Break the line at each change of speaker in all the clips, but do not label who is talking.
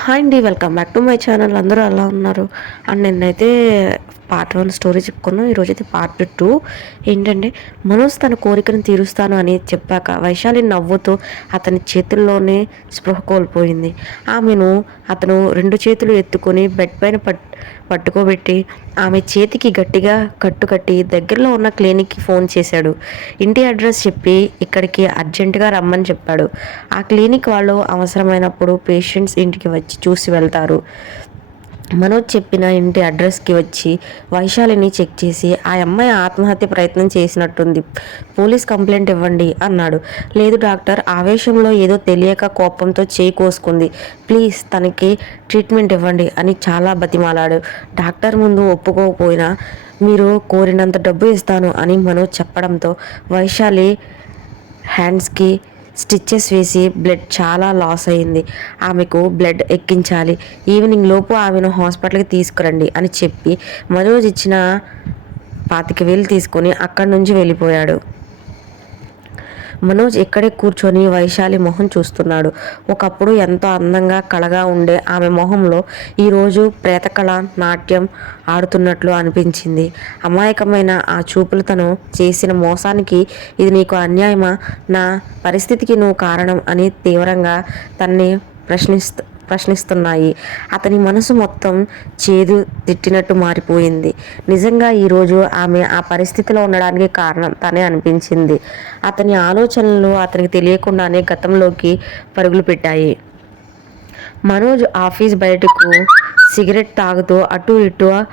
Hi అండి welcome back to my channel. అందరూ ఎలా ఉన్నారు? అండ్ నిన్నైతే పార్ట్ వన్ స్టోరీ చెప్పుకున్నాం. ఈరోజు అయితే పార్ట్ టూ. ఏంటంటే మనోజ్ తన కోరికను తీరుస్తాను అని చెప్పాక వైశాలి నవ్వుతూ అతని చేతుల్లోనే స్పృహ కోల్పోయింది. ఆమెను అతను రెండు చేతులు ఎత్తుకొని బెడ్ పైన పట్ పట్టుకోబెట్టి ఆమె చేతికి గట్టిగా కట్టుకట్టి దగ్గరలో ఉన్న క్లినిక్కి ఫోన్ చేశాడు. ఇంటి అడ్రస్ చెప్పి ఇక్కడికి అర్జెంటుగా రమ్మని చెప్పాడు. ఆ క్లినిక్ వాళ్ళు అవసరమైనప్పుడు పేషెంట్స్ ఇంటికి వచ్చి చూసి వెళ్తారు. మనోజ్ చెప్పిన ఇంటి అడ్రస్కి వచ్చి వైశాలిని చెక్ చేసి ఆ అమ్మాయి ఆత్మహత్య ప్రయత్నం చేసినట్టుంది. పోలీస్ కంప్లైంట్ ఇవ్వండి అన్నాడు. లేదు డాక్టర్ ఆవేశంలో ఏదో తెలియక కోపంతో చేయి కోసుకుంది. ప్లీజ్ తనకి ట్రీట్మెంట్ ఇవ్వండి అని చాలా బతిమాలాడు. డాక్టర్ ముందు ఒప్పుకోకపోయినా మీరు కోరినంత డబ్బు ఇస్తాను అని మనోజ్ చెప్పడంతో వైశాలి హ్యాండ్స్కి స్టిచ్చెస్ వేసి బ్లడ్ చాలా లాస్ అయింది ఆమెకు బ్లడ్ ఎక్కించాలి. ఈవినింగ్ లోపు ఆమెను హాస్పిటల్కి తీసుకురండి అని చెప్పి మరోజు ఇచ్చిన పాతిక వేలు తీసుకొని అక్కడి నుంచి వెళ్ళిపోయాడు. మనోజ్ ఇక్కడే కూర్చొని వైశాలి మొహం చూస్తున్నాడు. ఒకప్పుడు ఎంతో అందంగా కళగా ఉండే ఆమె మొహంలో ఈరోజు ప్రేతకళ నాట్యం ఆడుతున్నట్లు అనిపించింది. అమాయకమైన ఆ చూపులు తను చేసిన మోసానికి ఇది నీకు అన్యాయమా? నా పరిస్థితికి నువ్వు కారణం అని తీవ్రంగా తన్ని ప్రశ్నిస్తూ ప్రశ్నిస్తున్నాయి. అతని మనసు మొత్తం చేదు తిట్టినట్టు మారిపోయింది. నిజంగా ఈరోజు ఆమె ఆ పరిస్థితిలో ఉండడానికి కారణం తనే అనిపించింది. అతని ఆలోచనలు అతనికి తెలియకుండానే గతంలోకి పరుగులు పెట్టాయి. మనోజ్ ఆఫీస్ బయటకు సిగరెట్ తాగుతూ అటు ఇటు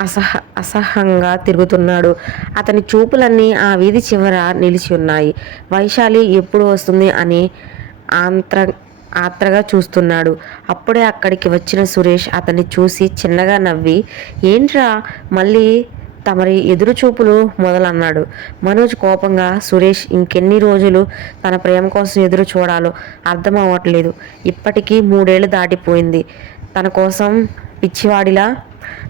అసహ అసహంగా తిరుగుతున్నాడు. అతని చూపులన్నీ ఆ వీధి చివర నిలిచి ఉన్నాయి. వైశాలి ఎప్పుడు వస్తుంది అని ఆంత్ర ఆత్రగా చూస్తున్నాడు. అప్పుడే అక్కడికి వచ్చిన సురేష్ అతన్ని చూసి చిన్నగా నవ్వి ఏంట్రా మళ్ళీ తమరి ఎదురు చూపులు మొదలన్నాడు. మనోజ్ కోపంగా సురేష్ ఇంకెన్ని రోజులు తన ప్రేమ కోసం ఎదురు చూడాలో అర్థం అవ్వట్లేదు. ఇప్పటికీ మూడేళ్ళు దాటిపోయింది. తన కోసం పిచ్చివాడిలా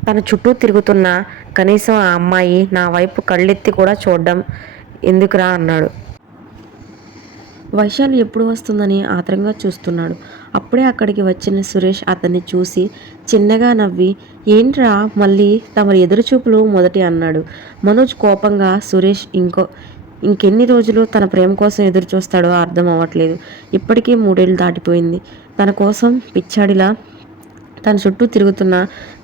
తన చుట్టూ తిరుగుతున్న కనీసం ఆ అమ్మాయి నా వైపు కళ్ళెత్తి కూడా చూడడం ఎందుకురా అన్నాడు. వైశాలి ఎప్పుడు వస్తుందని ఆత్రంగా చూస్తున్నాడు. అప్పుడే అక్కడికి వచ్చిన సురేష్ అతన్ని చూసి చిన్నగా నవ్వి ఏంట్రా మళ్ళీ తమ ఎదురుచూపులు మొదటి అన్నాడు. మనోజ్ కోపంగా సురేష్ ఇంకో ఇంకెన్ని రోజులు తన ప్రేమ కోసం ఎదురు చూస్తాడో అర్థం అవ్వట్లేదు. ఇప్పటికీ మూడేళ్ళు దాటిపోయింది. తన కోసం పిచ్చాడిలా తన చుట్టూ తిరుగుతున్న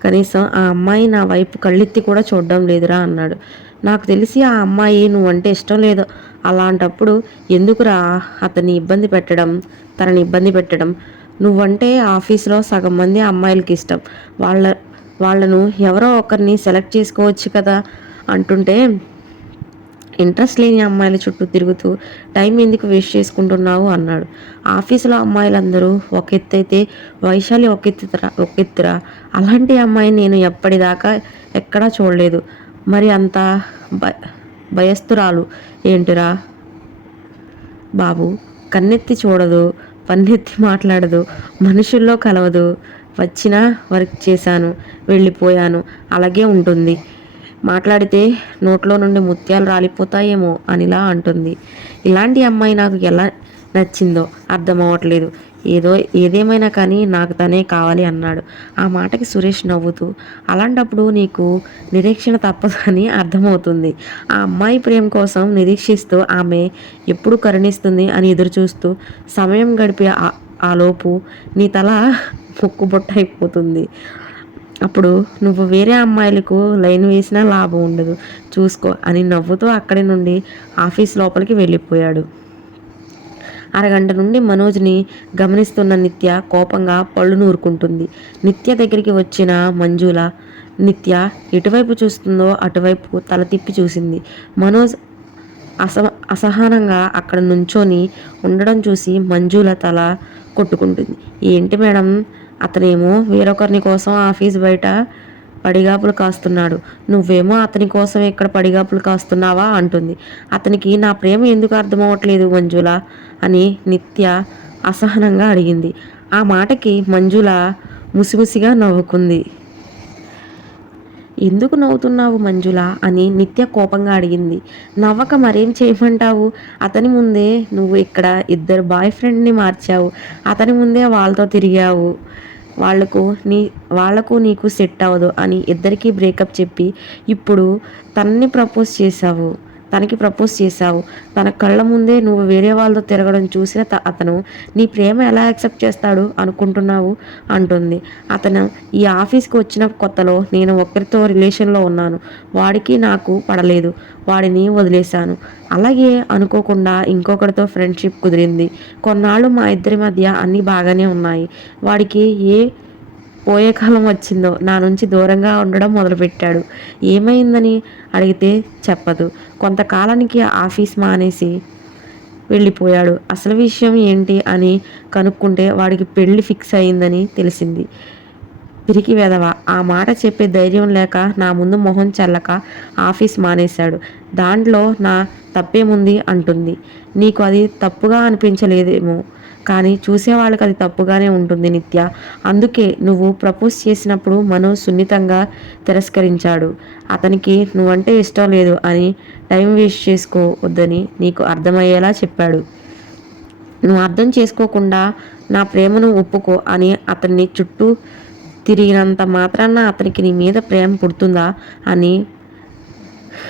కనీసం ఆ అమ్మాయి నా వైపు కళ్ళెత్తి కూడా చూడడం లేదురా అన్నాడు. నాకు తెలిసి ఆ అమ్మాయి నువ్వంటే ఇష్టం లేదు. అలాంటప్పుడు ఎందుకురా అతన్ని ఇబ్బంది పెట్టడం తనని ఇబ్బంది పెట్టడం? నువ్వంటే ఆఫీస్లో సగం మంది అమ్మాయిలకి ఇష్టం. వాళ్ళ వాళ్ళను ఎవరో ఒకరిని సెలెక్ట్ చేసుకోవచ్చు కదా అంటుంటే ఇంట్రెస్ట్ లేని అమ్మాయిల చుట్టూ తిరుగుతూ టైం ఎందుకు వేస్ట్ చేసుకుంటున్నావు అన్నాడు. ఆఫీసులో అమ్మాయిలందరూ ఒక ఎత్తు అయితే వైశాలి ఒక ఎత్తురా ఒక ఎత్తురా అలాంటి అమ్మాయిని నేను ఎప్పటిదాకా ఎక్కడా చూడలేదు. మరి అంత భయస్థురాలు. భయస్తురాలు ఏంటిరా? బాబు కన్నెత్తి చూడదు పన్నెత్తి మాట్లాడదు మనుషుల్లో కలవదు. వచ్చిన వర్క్ చేశాను వెళ్ళిపోయాను అలాగే ఉంటుంది. మాట్లాడితే నోట్లో నుండి ముత్యాలు రాలిపోతాయేమో అనిలా అంటుంది. ఇలాంటి అమ్మాయి నాకు ఎలా నచ్చిందో అర్థం అవ్వట్లేదు ఏదో ఏదేమైనా కానీ నాకు తనే కావాలి అన్నాడు. ఆ మాటకి సురేష్ నవ్వుతూ అలాంటప్పుడు నీకు నిరీక్షణ తప్పదు అని అర్థమవుతుంది. ఆ అమ్మాయి ప్రేమ కోసం నిరీక్షిస్తూ ఆమె ఎప్పుడు కరుణిస్తుంది అని ఎదురు చూస్తూ సమయం గడిపే ఆలోపు నీ తల ముక్కుబొట్ట అయిపోతుంది. అప్పుడు నువ్వు వేరే అమ్మాయిలకు లైన్ వేసినా లాభం ఉండదు. చూసుకో అని నవ్వుతూ అక్కడి నుండి ఆఫీస్ లోపలికి వెళ్ళిపోయాడు. అరగంట నుండి మనోజ్ని గమనిస్తున్న నిత్య కోపంగా పళ్ళు నూరుకుంటుంది. నిత్య దగ్గరికి వచ్చిన మంజుల నిత్య ఎటువైపు చూస్తుందో అటువైపు తల తిప్పి చూసింది. మనోజ్ అస అసహనంగా అక్కడ నుంచొని ఉండడం చూసి మంజుల తల కొట్టుకుంటుంది. ఏంటి మేడం అతనేమో వేరొకరిని కోసం ఆఫీస్ బయట పడిగాపులు కాస్తున్నాడు. నువ్వేమో అతని కోసం ఇక్కడ పడిగాపులు కాస్తున్నావా? అంటుంది. అతనికి నా ప్రేమ ఎందుకు అర్థమవట్లేదు మంజుల? అని నిత్య అసహనంగా అడిగింది. ఆ మాటకి మంజుల ముసిముసిగా నవ్వుకుంది. ఎందుకు నవ్వుతున్నావు మంజుల? అని నిత్య కోపంగా అడిగింది. నవ్వక మరేం చేయమంటావు? అతని ముందే నువ్వు ఇక్కడ ఇద్దరు బాయ్ ఫ్రెండ్ని మార్చావు. అతని ముందే వాళ్ళతో తిరిగావు. వాళ్ళకు నీ వాళ్ళకు నీకు సెట్ అవ్వదు అని ఇద్దరికీ బ్రేకప్ చెప్పి ఇప్పుడు తన్ని ప్రపోజ్ చేశావు. తనకి ప్రపోజ్ చేశావు. తన కళ్ళ ముందే నువ్వు వేరే వాళ్ళతో తిరగడం చూసిన త- అతను నీ ప్రేమ ఎలా యాక్సెప్ట్ చేస్తాడు అనుకుంటున్నావు? అంటుంది. అతను ఈ ఆఫీస్కి వచ్చిన కొత్తలో నేను ఒకరితో రిలేషన్లో ఉన్నాను. వాడికి నాకు పడలేదు. వాడిని వదిలేశాను. అలాగే అనుకోకుండా ఇంకొకరితో ఫ్రెండ్షిప్ కుదిరింది. కొన్నాళ్ళు మా ఇద్దరి మధ్య అన్నీ బాగానే ఉన్నాయి. వాడికి ఏ పోయే కాలం వచ్చిందో నా నుంచి దూరంగా ఉండడం మొదలుపెట్టాడు. ఏమైందని అడిగితే చెప్పదు. కొంతకాలానికి ఆఫీస్ మానేసి వెళ్ళిపోయాడు. అసలు విషయం ఏంటి అని కనుక్కుంటే వాడికి పెళ్ళి ఫిక్స్ అయిందని తెలిసింది. పిరికి వెదవ ఆ మాట చెప్పే ధైర్యం లేక నా ముందు మొహం చల్లక ఆఫీస్ మానేశాడు. దాంట్లో నా తప్పేముంది అంటుంది. నీకు అది తప్పుగా అనిపించలేదేమో. కానీ చూసేవాళ్ళకి అది తప్పుగానే ఉంటుంది నిత్య. అందుకే నువ్వు ప్రపోజ్ చేసినప్పుడు మనో సున్నితంగా తిరస్కరించాడు. అతనికి నువ్వంటే ఇష్టం లేదు అని టైం వేస్ట్ చేసుకోవద్దని నీకు అర్థమయ్యేలా చెప్పాడు. నువ్వు అర్థం చేసుకోకుండా నా ప్రేమను ఒప్పుకో అని అతన్ని చుట్టూ తిరిగినంత మాత్రాన అతనికి నీ మీద ప్రేమ పుడుతుందా అని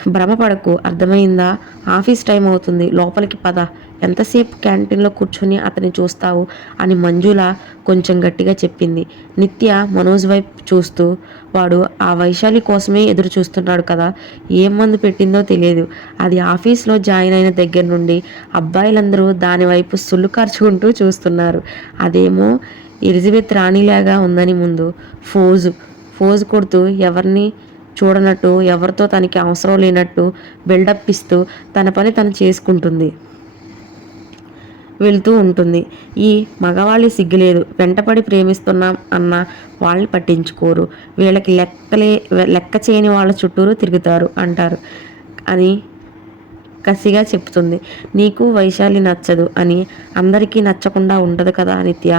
భ్రమపడకు అర్థమైందా? ఆఫీస్ టైం అవుతుంది లోపలికి పద. ఎంతసేపు క్యాంటీన్లో కూర్చొని అతన్ని చూస్తావు? అని మంజుల కొంచెం గట్టిగా చెప్పింది. నిత్య మనోజ్ వైపు చూస్తూ వాడు ఆ వైశాలి కోసమే ఎదురు చూస్తున్నాడు కదా ఏం మందు పెట్టిందో తెలియదు. అది ఆఫీస్లో జాయిన్ అయిన దగ్గర నుండి అబ్బాయిలందరూ దాని వైపు సుల్లు ఖర్చుకుంటూ చూస్తున్నారు. అదేమో ఎలిజబెత్ రాణిలాగా ఉందని ముందు. ఫోజు. ఫోజు కొడుతూ ఎవరిని చూడనట్టు ఎవరితో తనకి అవసరం లేనట్టు బిల్డప్ ఇస్తూ తన పని తను చేసుకుంటుంది. వెళ్తూ ఉంటుంది. ఈ మగవాళ్ళు సిగ్గులేదు వెంటపడి ప్రేమిస్తున్నాం అన్న వాళ్ళని పట్టించుకోరు. వీళ్ళకి లెక్కలే లెక్క చేయని వాళ్ళ చుట్టూరు తిరుగుతారు అంటారు అని కసిగా చెప్తుంది. నీకు వైశాలి నచ్చదు అని అందరికీ నచ్చకుండా ఉండదు కదా నిత్య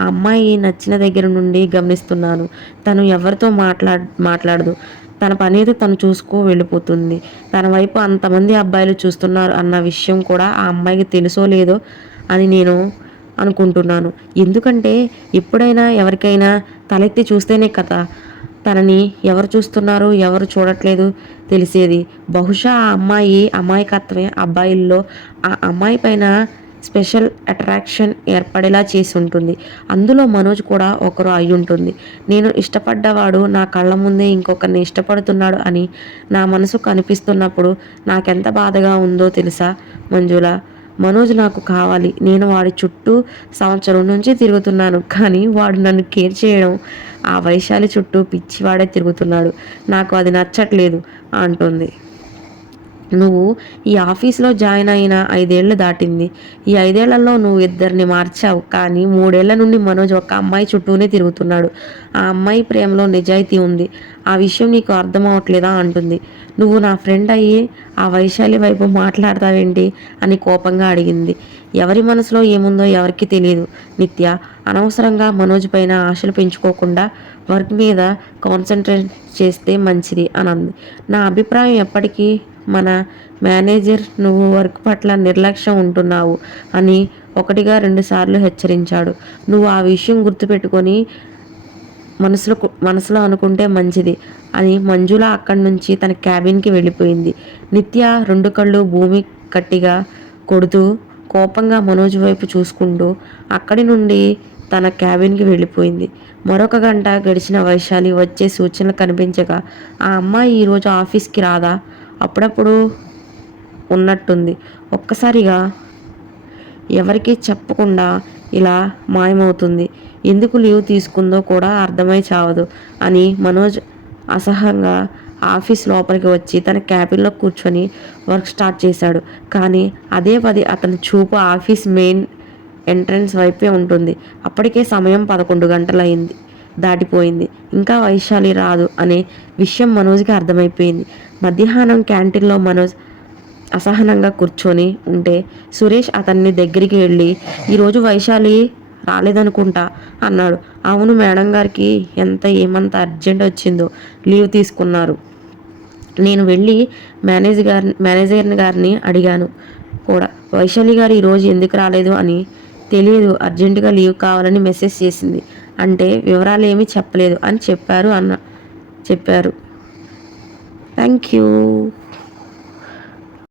ఆ అమ్మాయి నచ్చిన దగ్గర నుండి గమనిస్తున్నాను. తను ఎవరితో మాట్లాడ మాట్లాడదు. తన పనేది తను చూసుకో వెళ్ళిపోతుంది. తన వైపు అంతమంది అబ్బాయిలు చూస్తున్నారు అన్న విషయం కూడా ఆ అమ్మాయికి తెలుసో లేదో అని నేను అనుకుంటున్నాను. ఎందుకంటే ఎప్పుడైనా ఎవరికైనా తలెత్తి చూస్తేనే కదా తనని ఎవరు చూస్తున్నారు ఎవరు చూడట్లేదు తెలిసేది. బహుశా ఆ అమ్మాయి అమాయకత్వమే అబ్బాయిల్లో ఆ అమ్మాయి పైన స్పెషల్ అట్రాక్షన్ ఏర్పడేలా చేసి ఉంటుంది అందులో మనోజ్ కూడా ఒకరు అయి ఉంటుంది నేను ఇష్టపడ్డవాడు నా కళ్ళ ముందే ఇంకొకరిని ఇష్టపడుతున్నాడు అని నా మనసు కనిపిస్తున్నప్పుడు నాకెంత బాధగా ఉందో తెలుసా? మంజుల మనోజ్ నాకు కావాలి. నేను వాడి చుట్టూ సంవత్సరం నుంచి తిరుగుతున్నాను. కానీ వాడు నన్ను కేర్ చేయడం ఆ వైశాలి చుట్టూ పిచ్చివాడే తిరుగుతున్నాడు. నాకు అది నచ్చట్లేదు అంటుంది. నువ్వు ఈ ఆఫీస్లో జాయిన్ అయిన ఐదేళ్ళు దాటింది. ఈ ఐదేళ్ళలో నువ్వు ఇద్దరిని మార్చావు. కానీ మూడేళ్ళ నుండి మనోజ్ ఒక అమ్మాయి చుట్టూనే తిరుగుతున్నాడు. ఆ అమ్మాయి ప్రేమలో నిజాయితీ ఉంది. ఆ విషయం నీకు అర్థమవట్లేదా అంటుంది. నువ్వు నా ఫ్రెండ్ అయ్యి ఆ వైశాలి వైపు మాట్లాడతావేంటి అని కోపంగా అడిగింది. ఎవరి మనసులో ఏముందో ఎవరికి తెలియదు నిత్య అనవసరంగా మనోజ్ పైన ఆశలు పెంచుకోకుండా వర్క్ మీద కాన్సన్ట్రేట్ చేస్తే మంచిది అని అంది. నా అభిప్రాయం ఎప్పటికీ మన మేనేజర్ నువ్వు వర్క్ పట్ల నిర్లక్ష్యం ఉంటున్నావు అని ఒకటిగా రెండుసార్లు హెచ్చరించాడు. నువ్వు ఆ విషయం గుర్తుపెట్టుకొని మనసులో మనసులో అనుకుంటే మంచిది అని మంజుల అక్కడి నుంచి తన క్యాబిన్కి వెళ్ళిపోయింది. నిత్య రెండు కళ్ళు భూమి కట్టిగా కొడుతూ కోపంగా మనోజ్ వైపు చూసుకుంటూ అక్కడి నుండి తన క్యాబిన్కి వెళ్ళిపోయింది. మరొక గంట గడిచిన వైశాలి వచ్చే సూచనలు కనిపించగా ఆ అమ్మాయి ఈరోజు ఆఫీస్కి రాదా? అప్పుడప్పుడు ఉన్నట్టుంది. ఒక్కసారిగా ఎవరికీ చెప్పకుండా ఇలా మాయమవుతుంది. ఎందుకు లీవ్ తీసుకుందో కూడా అర్థమై చావదు అని మనోజ్ అసహంగా ఆఫీస్ లోపలికి వచ్చి తన క్యాబిన్లో కూర్చొని వర్క్ స్టార్ట్ చేశాడు. కానీ అదే పది అతని చూపు ఆఫీస్ మెయిన్ ఎంట్రన్స్ వైపే ఉంటుంది. అప్పటికే సమయం పదకొండు గంటలయింది. దాటిపోయింది. ఇంకా వైశాలి రాదు అనే విషయం మనోజ్కి అర్థమైపోయింది. మధ్యాహ్నం క్యాంటీన్లో మనోజ్ అసహనంగా కూర్చొని ఉంటే సురేష్ అతన్ని దగ్గరికి వెళ్ళి ఈరోజు వైశాలి రాలేదనుకుంటా? అన్నాడు. అవును మేడం గారికి ఎంత ఏమంత అర్జెంట్ వచ్చిందో లీవ్ తీసుకున్నారు. నేను వెళ్ళి మేనేజ్ గారి మేనేజర్ గారిని అడిగాను కూడా. వైశాలి గారు ఈరోజు ఎందుకు రాలేదు? అని తెలియదు. అర్జెంటుగా లీవ్ కావాలని మెసేజ్ చేసింది. అంటే వివరాలు ఏమీ చెప్పలేదు అని చెప్పారు అన్న చెప్పారు. Thank you